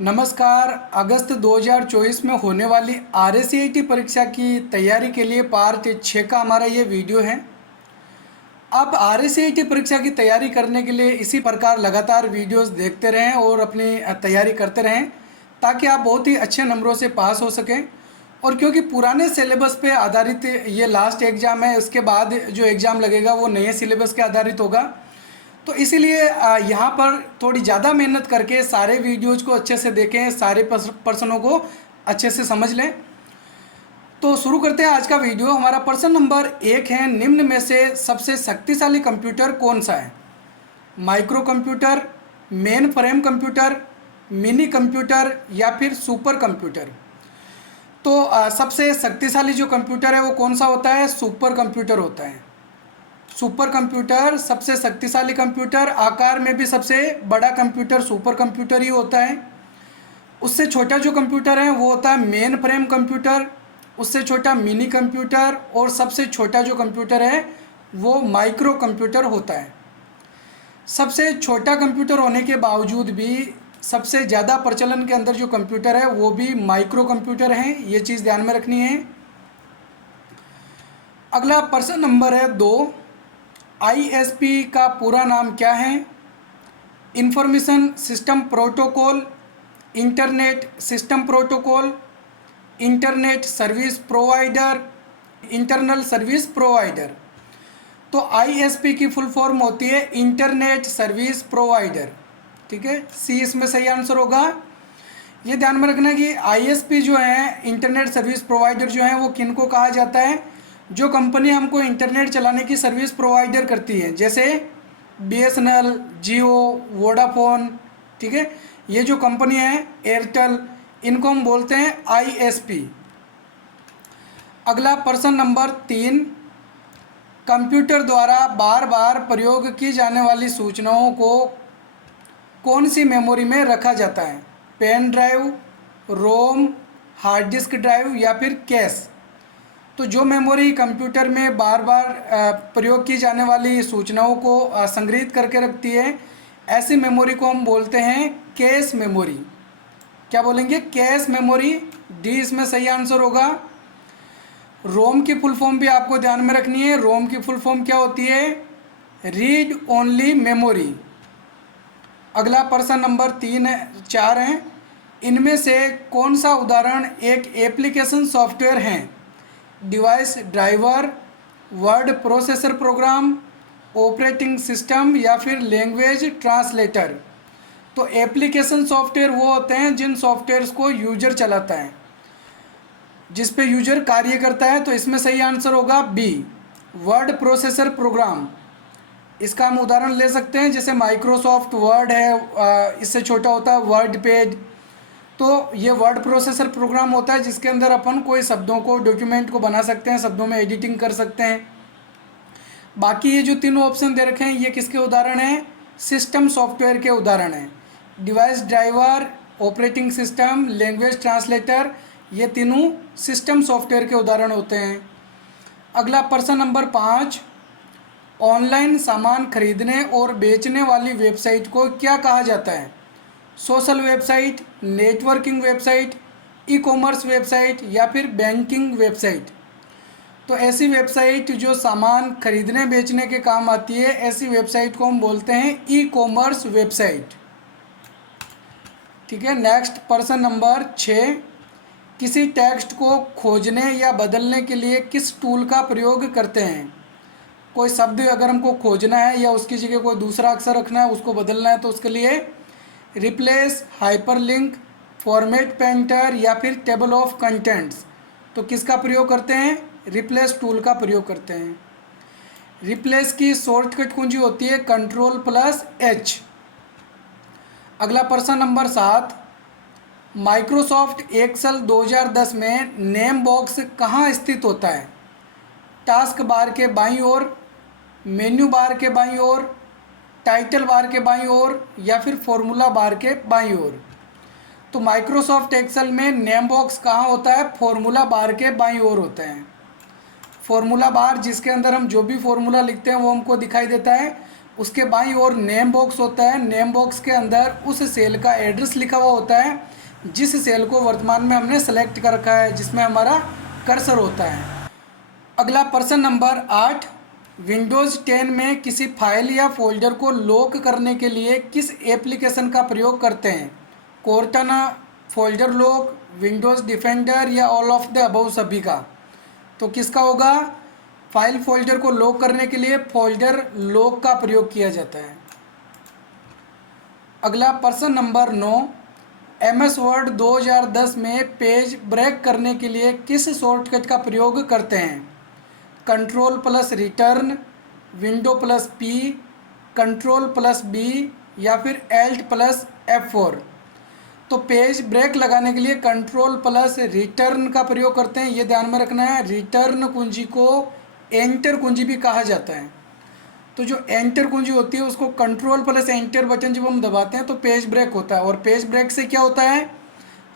नमस्कार। अगस्त 2024 में होने वाली RACIT परीक्षा की तैयारी के लिए पार्ट 6 का हमारा ये वीडियो है। आप RACIT परीक्षा की तैयारी करने के लिए इसी प्रकार लगातार वीडियोस देखते रहें और अपनी तैयारी करते रहें ताकि आप बहुत ही अच्छे नंबरों से पास हो सकें। और क्योंकि पुराने सिलेबस पे आधारित ये लास्ट एग्ज़ाम है, उसके बाद जो एग्ज़ाम लगेगा वो नए सिलेबस के आधारित होगा, तो इसीलिए यहाँ पर थोड़ी ज़्यादा मेहनत करके सारे वीडियोज़ को अच्छे से देखें, सारे प्रश्नों को अच्छे से समझ लें। तो शुरू करते हैं आज का वीडियो। हमारा प्रश्न नंबर 1 है, निम्न में से सबसे शक्तिशाली कंप्यूटर कौन सा है? Micro computer, main frame computer, mini computer या फिर सुपर कंप्यूटर? तो सबसे शक्तिशाली जो कंप्यूटर है वो कौन सा होता है? सुपर कंप्यूटर होता है। सुपर कंप्यूटर सबसे शक्तिशाली कंप्यूटर, आकार में भी सबसे बड़ा कंप्यूटर सुपर कंप्यूटर ही होता है। उससे छोटा जो कंप्यूटर है वो होता है मेन फ्रेम कंप्यूटर, उससे छोटा मिनी कंप्यूटर और सबसे छोटा जो कंप्यूटर है वो माइक्रो कंप्यूटर होता है। सबसे छोटा कंप्यूटर होने के बावजूद भी सबसे ज़्यादा प्रचलन के अंदर जो कंप्यूटर है वो भी माइक्रो कंप्यूटर है, ये चीज़ ध्यान में रखनी है। अगला प्रश्न नंबर है 2, ISP का पूरा नाम क्या है? Information system protocol, internet system protocol, internet service provider, internal service provider? तो ISP की फुल फॉर्म होती है इंटरनेट सर्विस प्रोवाइडर। ठीक है, सी इसमें सही आंसर होगा। ये ध्यान में रखना कि ISP जो है, इंटरनेट सर्विस प्रोवाइडर जो है, वो किन को कहा जाता है? जो कंपनी हमको इंटरनेट चलाने की सर्विस प्रोवाइडर करती है, जैसे BSNL, जियो, वोडाफोन। ठीक है, ये जो कंपनी है एयरटेल, इनको हम बोलते हैं ISP। अगला प्रश्न नंबर 3, कंप्यूटर द्वारा बार बार प्रयोग की जाने वाली सूचनाओं को कौन सी मेमोरी में रखा जाता है? पेन ड्राइव, रोम, हार्ड डिस्क ड्राइव या फिर कैश? तो जो मेमोरी कंप्यूटर में बार बार प्रयोग की जाने वाली सूचनाओं को संग्रहित करके रखती है, ऐसी मेमोरी को हम बोलते हैं कैश मेमोरी। क्या बोलेंगे? Cache memory. डी इसमें सही आंसर होगा। रोम की फुल फॉर्म भी आपको ध्यान में रखनी है। रोम की फुल फॉर्म क्या होती है? Read only memory. अगला प्रश्न नंबर 4 है, इनमें से कौन सा उदाहरण एक एप्लीकेशन सॉफ्टवेयर है? Device driver, word processor program, operating system या फिर लैंग्वेज ट्रांसलेटर? तो एप्लीकेशन सॉफ्टवेयर वो होते हैं जिन सॉफ्टवेयर्स को यूजर चलाता है, जिस पे यूजर कार्य करता है। तो इसमें सही आंसर होगा बी, वर्ड प्रोसेसर प्रोग्राम। इसका हम उदाहरण ले सकते हैं, जैसे माइक्रोसॉफ्ट वर्ड है, इससे छोटा होता है वर्ड पेज। तो ये वर्ड प्रोसेसर प्रोग्राम होता है जिसके अंदर अपन कोई शब्दों को, डॉक्यूमेंट को बना सकते हैं, शब्दों में एडिटिंग कर सकते हैं। बाकी ये जो तीनों ऑप्शन दे रखे हैं ये किसके उदाहरण हैं? सिस्टम सॉफ्टवेयर के उदाहरण हैं। Device driver, operating system, language translator, ये तीनों सिस्टम सॉफ्टवेयर के उदाहरण होते हैं। अगला प्रश्न नंबर 5, ऑनलाइन सामान खरीदने और बेचने वाली वेबसाइट को क्या कहा जाता है? Social website, networking website, e commerce website या फिर बैंकिंग वेबसाइट? तो ऐसी वेबसाइट जो सामान खरीदने बेचने के काम आती है, ऐसी वेबसाइट को हम बोलते हैं ई कॉमर्स वेबसाइट। ठीक है, नेक्स्ट प्रश्न नंबर 6, किसी टेक्स्ट को खोजने या बदलने के लिए किस टूल का प्रयोग करते हैं? कोई शब्द अगर हमको खोजना है या उसकी जगह कोई दूसरा अक्षर रखना है, उसको बदलना है, तो उसके लिए रिप्लेस, हाइपरलिंक, फॉर्मेट पेंटर या फिर टेबल ऑफ कंटेंट्स? तो किसका प्रयोग करते हैं? रिप्लेस टूल का प्रयोग करते हैं। रिप्लेस की शॉर्टकट कुंजी होती है Ctrl+H। अगला प्रश्न नंबर 7, माइक्रोसॉफ्ट एक्सेल 2010 में नेम बॉक्स कहाँ स्थित होता है? टास्क बार के बाईं ओर, मेन्यू बार के बाईं ओर, टाइटल बार के बाईं ओर या फिर फॉर्मूला बार के बाईं ओर? तो माइक्रोसॉफ्ट एक्सेल में नेम बॉक्स कहाँ होता है? फॉर्मूला बार के बाईं ओर होता है। फॉर्मूला बार जिसके अंदर हम जो भी फॉर्मूला लिखते हैं वो हमको दिखाई देता है, उसके बाईं ओर नेम बॉक्स होता है। नेम बॉक्स के अंदर उस सेल का एड्रेस लिखा हुआ होता है जिस सेल को वर्तमान में हमने सेलेक्ट कर रखा है, जिसमें हमारा कर्सर होता है। अगला प्रश्न नंबर 8, विंडोज़ 10 में किसी फाइल या फोल्डर को लॉक करने के लिए किस एप्लीकेशन का प्रयोग करते हैं? Cortana, folder lock, Windows defender या ऑल ऑफ द अबव सभी का? तो किसका होगा? फाइल फोल्डर को लॉक करने के लिए फोल्डर लॉक का प्रयोग किया जाता है। अगला प्रश्न नंबर 9, MS वर्ड 2010 में पेज ब्रेक करने के लिए किस शॉर्टकट का प्रयोग करते हैं? Control plus return, window plus P, control plus B या फिर एल्ट प्लस F4? तो पेज ब्रेक लगाने के लिए कंट्रोल प्लस रिटर्न का प्रयोग करते हैं, ये ध्यान में रखना है। रिटर्न कुंजी को एंटर कुंजी भी कहा जाता है। तो जो एंटर कुंजी होती है उसको कंट्रोल प्लस एंटर बटन जब हम दबाते हैं तो पेज ब्रेक होता है। और पेज ब्रेक से क्या होता है,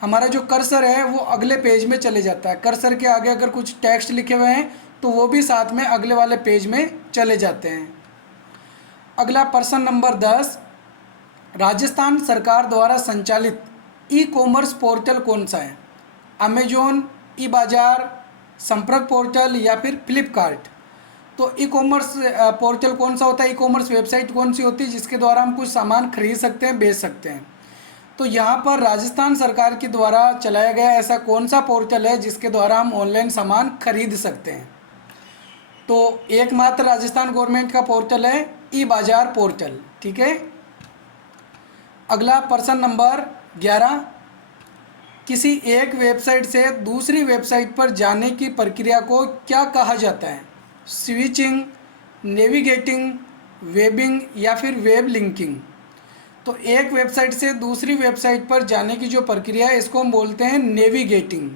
हमारा जो कर्सर है वो अगले पेज में चले जाता है। कर्सर के आगे अगर कुछ टेक्स्ट लिखे हुए हैं तो वो भी साथ में अगले वाले पेज में चले जाते हैं। अगला प्रश्न नंबर 10, राजस्थान सरकार द्वारा संचालित ई कॉमर्स पोर्टल कौन सा है? अमेजोन, ई बाज़ार, संपर्क पोर्टल या फिर फ्लिपकार्ट? तो ई कॉमर्स पोर्टल कौन सा होता है? ई कॉमर्स वेबसाइट कौन सी होती है जिसके द्वारा हम कुछ सामान खरीद सकते हैं, बेच सकते हैं? तो यहाँ पर राजस्थान सरकार के द्वारा चलाया गया ऐसा कौन सा पोर्टल है जिसके द्वारा हम ऑनलाइन सामान खरीद सकते हैं? तो एकमात्र राजस्थान गवर्नमेंट का पोर्टल है ई बाज़ार पोर्टल। ठीक है। अगला प्रश्न नंबर 11, किसी एक वेबसाइट से दूसरी वेबसाइट पर जाने की प्रक्रिया को क्या कहा जाता है? स्विचिंग, नेविगेटिंग, वेबिंग या फिर वेब लिंकिंग? तो एक वेबसाइट से दूसरी वेबसाइट पर जाने की जो प्रक्रिया है इसको हम बोलते हैं नेविगेटिंग।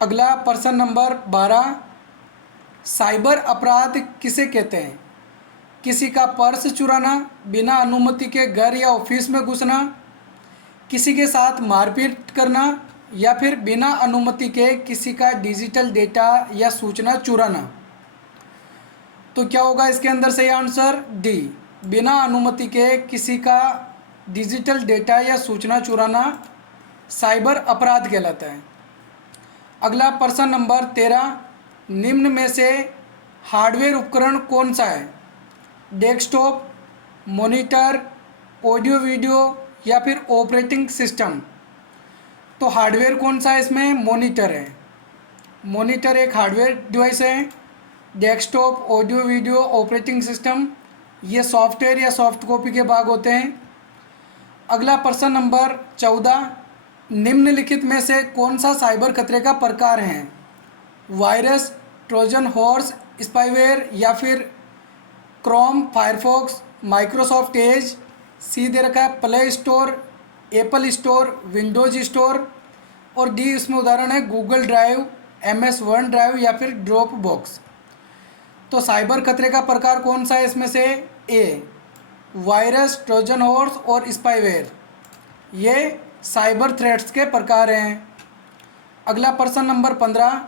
अगला प्रश्न नंबर 12, साइबर अपराध किसे कहते हैं? किसी का पर्स चुराना, बिना अनुमति के घर या ऑफिस में घुसना, किसी के साथ मारपीट करना या फिर बिना अनुमति के किसी का डिजिटल डेटा या सूचना चुराना? तो क्या होगा इसके अंदर सही आंसर? डी, बिना अनुमति के किसी का डिजिटल डेटा या सूचना चुराना साइबर अपराध कहलाता है। अगला प्रश्न नंबर 13, निम्न में से हार्डवेयर उपकरण कौन सा है? डेस्कटॉप, मॉनिटर, ऑडियो वीडियो या फिर ऑपरेटिंग सिस्टम? तो हार्डवेयर कौन सा है इसमें? मॉनिटर है। मॉनिटर एक हार्डवेयर डिवाइस है। Desktop, audio video, operating system ये सॉफ्टवेयर या सॉफ्ट कॉपी के भाग होते हैं। अगला प्रश्न नंबर 14, निम्नलिखित में से कौन सा साइबर खतरे का प्रकार है? वायरस, ट्रोजन हॉर्स, स्पाईवेयर या फिर क्रोम, फायरफॉक्स, माइक्रोसॉफ्ट एज? सी दे रखा है play store, Apple store, Windows store. और डी इसमें उदाहरण है Google drive, MS one drive या फिर ड्रॉप बॉक्स। तो साइबर खतरे का प्रकार कौन सा है इसमें से? ए, वायरस, ट्रोजन हॉर्स और स्पाईवेयर ये साइबर थ्रेट्स के प्रकार हैं। अगला प्रश्न नंबर 15,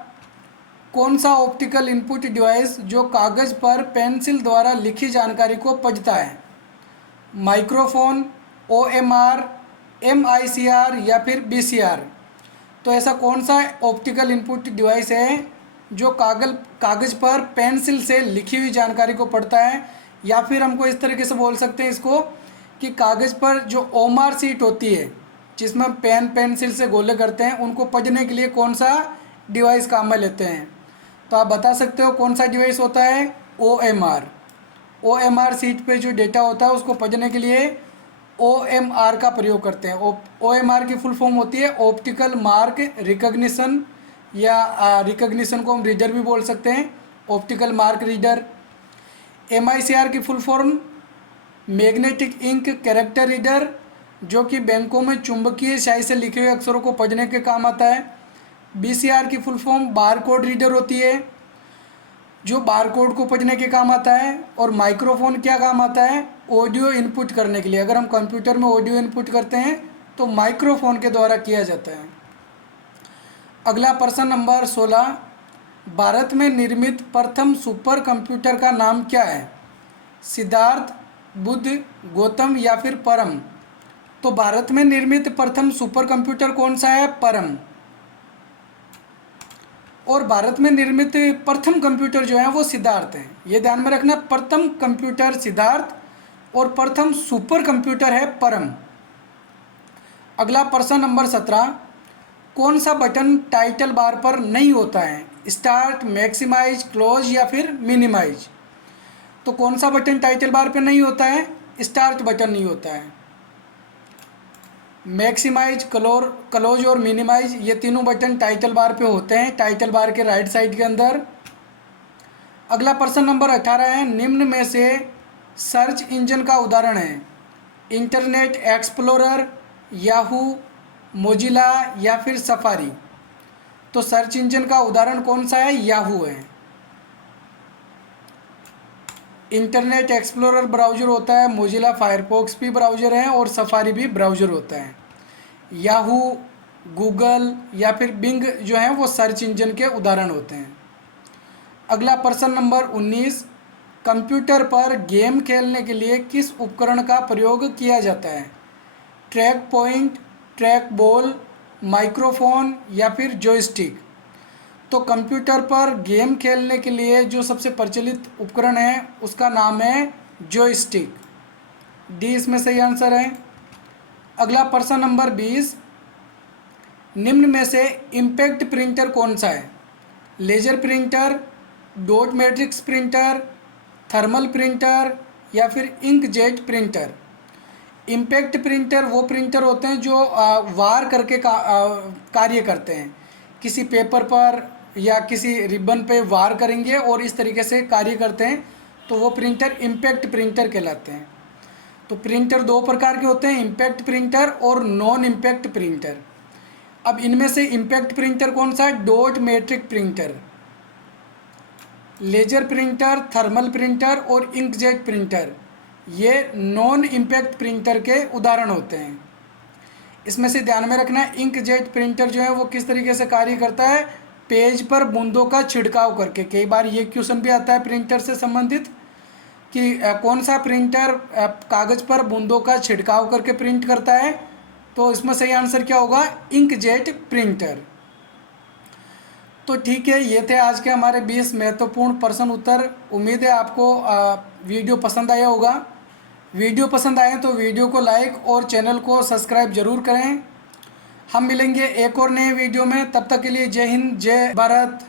कौन सा ऑप्टिकल इनपुट डिवाइस जो कागज़ पर पेंसिल द्वारा लिखी जानकारी को पढ़ता है? माइक्रोफोन, OMR, MICR या फिर BCR? तो ऐसा कौन सा ऑप्टिकल इनपुट डिवाइस है जो कागज़ पर पेंसिल से लिखी हुई जानकारी को पढ़ता है? या फिर हमको इस तरीके से बोल सकते हैं इसको कि कागज़ पर जो OMR सीट होती है जिसमें हम पेन पेंसिल से गोले करते हैं उनको पढ़ने के लिए कौन सा डिवाइस काम में लेते हैं? तो आप बता सकते हो कौन सा डिवाइस होता है? OMR। OMR सीट पे जो डेटा होता है उसको पढ़ने के लिए OMR का प्रयोग करते हैं। OMR की फुल फॉर्म होती है ऑप्टिकल मार्क रिकग्निशन, या रिकग्निशन को हम रीडर भी बोल सकते हैं, ऑप्टिकल मार्क रीडर। MICR की full form magnetic ink character reader, जो कि बैंकों में चुंबकीय स्याही से लिखे हुए अक्षरों को पढ़ने के काम आता है। BCR की फुल फॉर्म बारकोड रीडर होती है जो बारकोड को पढ़ने के काम आता है। और माइक्रोफोन क्या काम आता है? ऑडियो इनपुट करने के लिए। अगर हम कंप्यूटर में ऑडियो इनपुट करते हैं तो माइक्रोफोन के द्वारा किया जाता है। अगला प्रश्न नंबर 16, भारत में निर्मित प्रथम सुपर कंप्यूटर का नाम क्या है? सिद्धार्थ, बुद्ध, गौतम या फिर परम? तो भारत में निर्मित प्रथम सुपर कंप्यूटर कौन सा है? परम। और भारत में निर्मित प्रथम कंप्यूटर जो है वो सिद्धार्थ है। ये ध्यान में रखना, प्रथम कंप्यूटर सिद्धार्थ और प्रथम सुपर कंप्यूटर है परम। अगला प्रश्न नंबर 17, कौन सा बटन टाइटल बार पर नहीं होता है? स्टार्ट, मैक्सिमाइज, क्लोज या फिर मिनिमाइज? तो कौन सा बटन टाइटल बार पर नहीं होता है? स्टार्ट बटन नहीं होता है। मैक्सिमाइज, क्लोज और मिनिमाइज ये तीनों बटन टाइटल बार पे होते हैं, टाइटल बार के राइट साइड के अंदर। अगला प्रश्न नंबर 18 है, निम्न में से सर्च इंजन का उदाहरण है? इंटरनेट एक्सप्लोरर, याहू, मोजिला या फिर सफारी? तो सर्च इंजन का उदाहरण कौन सा है? याहू है। इंटरनेट एक्सप्लोरर ब्राउज़र होता है, मोजिला फायरफॉक्स भी ब्राउज़र है और सफारी भी ब्राउज़र होता है। याहू, गूगल या फिर बिंग जो है वो सर्च इंजन के उदाहरण होते हैं। अगला प्रश्न नंबर 19, कंप्यूटर पर गेम खेलने के लिए किस उपकरण का प्रयोग किया जाता है? Track point, track ball, microphone या फिर जॉयस्टिक? तो कंप्यूटर पर गेम खेलने के लिए जो सबसे प्रचलित उपकरण है उसका नाम है जॉयस्टिक। डी इसमें सही आंसर है। अगला प्रश्न नंबर 20, निम्न में से इम्पैक्ट प्रिंटर कौन सा है? Laser printer, dot matrix printer, thermal printer या फिर इंकजेट प्रिंटर? इम्पैक्ट प्रिंटर वो प्रिंटर होते हैं जो वार करके कार्य करते हैं। किसी पेपर पर या किसी रिबन पे वार करेंगे और इस तरीके से कार्य करते हैं, तो वो प्रिंटर इम्पैक्ट प्रिंटर कहलाते हैं। तो प्रिंटर दो प्रकार के होते हैं, इम्पैक्ट प्रिंटर और नॉन इम्पैक्ट प्रिंटर। अब इनमें से इम्पैक्ट प्रिंटर कौन सा है? Dot matrix printer, laser printer, thermal printer और इंकजेट प्रिंटर ये नॉन इम्पैक्ट प्रिंटर के उदाहरण होते हैं। इसमें से ध्यान में रखना, इंकजेट प्रिंटर जो है वो किस तरीके से कार्य करता है? पेज पर बूंदों का छिड़काव करके। कई बार ये क्वेश्चन भी आता है प्रिंटर से संबंधित कि कौन सा प्रिंटर कागज़ पर बूंदों का छिड़काव करके प्रिंट करता है? तो इसमें सही आंसर क्या होगा? Inkjet printer. तो ठीक है, ये थे आज के हमारे 20 महत्वपूर्ण प्रश्न उत्तर। उम्मीद है आपको वीडियो पसंद आया होगा। वीडियो पसंद आए तो वीडियो को लाइक और चैनल को सब्सक्राइब जरूर करें। हम मिलेंगे एक और नए वीडियो में, तब तक के लिए जय हिंद, जय भारत।